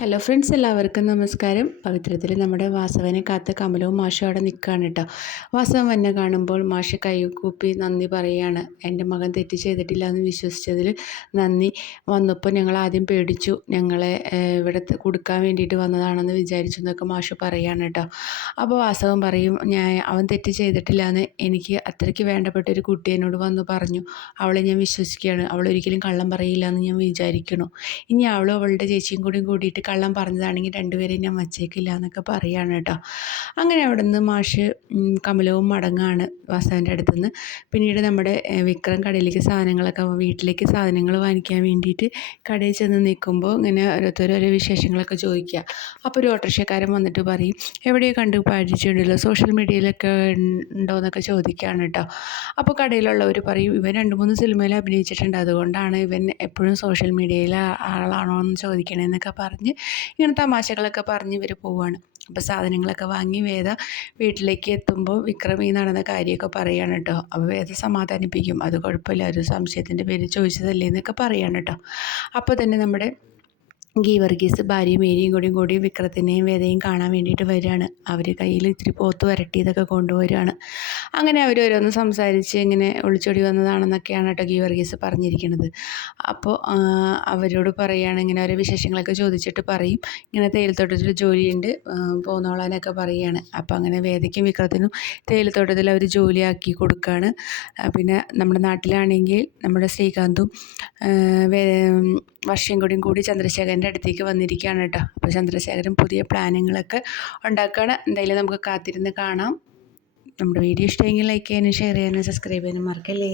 Hello friends, എല്ലാവർക്കും നമസ്കാരം. പവിത്രത്തിൽ നമ്മുടെ വാസവനെ കാത്ത് കമലവും മാഷും അവിടെ നിൽക്കുകയാണ് കേട്ടോ. വാസവൻ എന്നെ കാണുമ്പോൾ മാഷ് കൈകൂപ്പി നന്ദി പറയുകയാണ്. എൻ്റെ മകൻ തെറ്റ് ചെയ്തിട്ടില്ല എന്ന് വിശ്വസിച്ചതിൽ നന്ദി. വന്നപ്പോൾ ഞങ്ങൾ ആദ്യം പേടിച്ചു, ഞങ്ങളെ ഇവിടെ കൊടുക്കാൻ വേണ്ടിയിട്ട് വന്നതാണെന്ന് വിചാരിച്ചു എന്നൊക്കെ മാഷ് പറയുകയാണ് കേട്ടോ. അപ്പോൾ വാസവൻ പറയും, അവൻ തെറ്റ് ചെയ്തിട്ടില്ല എന്ന് എനിക്ക് അത്രയ്ക്ക് വേണ്ടപ്പെട്ട ഒരു കുട്ടി എന്നോട് വന്ന് പറഞ്ഞു. അവളെ ഞാൻ വിശ്വസിക്കുകയാണ്. അവളൊരിക്കലും കള്ളം പറയില്ല എന്ന് ഞാൻ വിചാരിക്കുന്നു. ഇനി അവളും അവളുടെ ചേച്ചിയും കൂടിയിട്ട് കള്ളം പറഞ്ഞതാണെങ്കിൽ രണ്ടുപേരെയും ഞാൻ വച്ചേക്കില്ല എന്നൊക്കെ പറയുകയാണ് കേട്ടോ. അങ്ങനെ അവിടെ നിന്ന് മാഷ് കമലവും മടങ്ങാണ് വാസവൻ്റെ അടുത്തുനിന്ന്. പിന്നീട് നമ്മുടെ വിക്രം കടയിലേക്ക് വീട്ടിലേക്ക് സാധനങ്ങൾ വാങ്ങിക്കാൻ വേണ്ടിയിട്ട് കടയിൽ ചെന്ന് നിൽക്കുമ്പോൾ ഇങ്ങനെ ഓരോ വിശേഷങ്ങളൊക്കെ ചോദിക്കുക. അപ്പോൾ ഒരു ഓട്ടോറിക്ഷക്കാരൻ വന്നിട്ട് പറയും, എവിടെയോ കണ്ട് പരിചയമുണ്ടല്ലോ, സോഷ്യൽ മീഡിയയിലൊക്കെ ഉണ്ടോയെന്നൊക്കെ ചോദിക്കുകയാണ് കേട്ടോ. അപ്പോൾ കടയിലുള്ളവർ പറയും, ഇവൻ 2-3 സിനിമയിൽ അഭിനയിച്ചിട്ടുണ്ട്, അതുകൊണ്ടാണ് ഇവൻ എപ്പോഴും സോഷ്യൽ മീഡിയയിലെ ആളാണോ എന്ന് ചോദിക്കണമെന്നൊക്കെ പറഞ്ഞ് ഇങ്ങനെ തമാശകളൊക്കെ പറഞ്ഞ് ഇവർ പോവുകയാണ്. അപ്പോൾ സാധനങ്ങളൊക്കെ വാങ്ങി വേദ വീട്ടിലേക്ക് എത്തുമ്പോൾ വിക്രം ഈ നടന്ന കാര്യമൊക്കെ പറയുകയാണ് കേട്ടോ. അപ്പോൾ വേദ സമാധാനിപ്പിക്കും, അത് കുഴപ്പമില്ല, ഒരു സംശയത്തിൻ്റെ പേര് ചോദിച്ചതല്ലേ എന്നൊക്കെ പറയുകയാണ് കേട്ടോ. അപ്പോൾ തന്നെ നമ്മുടെ ഗീവർഗീസ് ഭാര്യയും മേരിയും കൂടി വിക്രത്തിനെയും വേദയും കാണാൻ വേണ്ടിയിട്ട് വരികയാണ്. അവർ കയ്യിൽ ഇത്തിരി പോത്ത് വരട്ടിയതൊക്കെ കൊണ്ടുവരികയാണ്. അങ്ങനെ അവർ ഓരോന്ന് സംസാരിച്ച് ഇങ്ങനെ ഒളിച്ചോടി വന്നതാണെന്നൊക്കെയാണ് കേട്ടോ ഗീവർഗീസ് പറഞ്ഞിരിക്കുന്നത്. അപ്പോൾ അവരോട് പറയുകയാണ്, ഇങ്ങനെ ഓരോ വിശേഷങ്ങളൊക്കെ ചോദിച്ചിട്ട് പറയും, ഇങ്ങനെ തേയിലത്തോട്ടത്തിൽ ജോലിയുണ്ട്, പോന്നോളാനൊക്കെ പറയുകയാണ്. അപ്പോൾ അങ്ങനെ വേദയ്ക്കും വിക്രത്തിനും തേയിലത്തോട്ടത്തിൽ അവർ ജോലിയാക്കി കൊടുക്കുകയാണ്. പിന്നെ നമ്മുടെ നാട്ടിലാണെങ്കിൽ നമ്മുടെ ശ്രീകാന്തും വർഷയും കൂടി ചന്ദ്രശേഖരൻ്റെ അടുത്തേക്ക് വന്നിരിക്കുകയാണ് കേട്ടോ. അപ്പോൾ ചന്ദ്രശേഖരൻ പുതിയ പ്ലാനുകളൊക്കെ ഉണ്ടാക്കുകയാണ്. എന്തായാലും നമുക്ക് കാത്തിരുന്ന് കാണാം. നമ്മുടെ വീഡിയോ ഇഷ്ടമെങ്കിൽ ലൈക്ക് ചെയ്യാനും ഷെയർ ചെയ്യാനും സബ്സ്ക്രൈബ് ചെയ്യാനും മറക്കല്ലേ.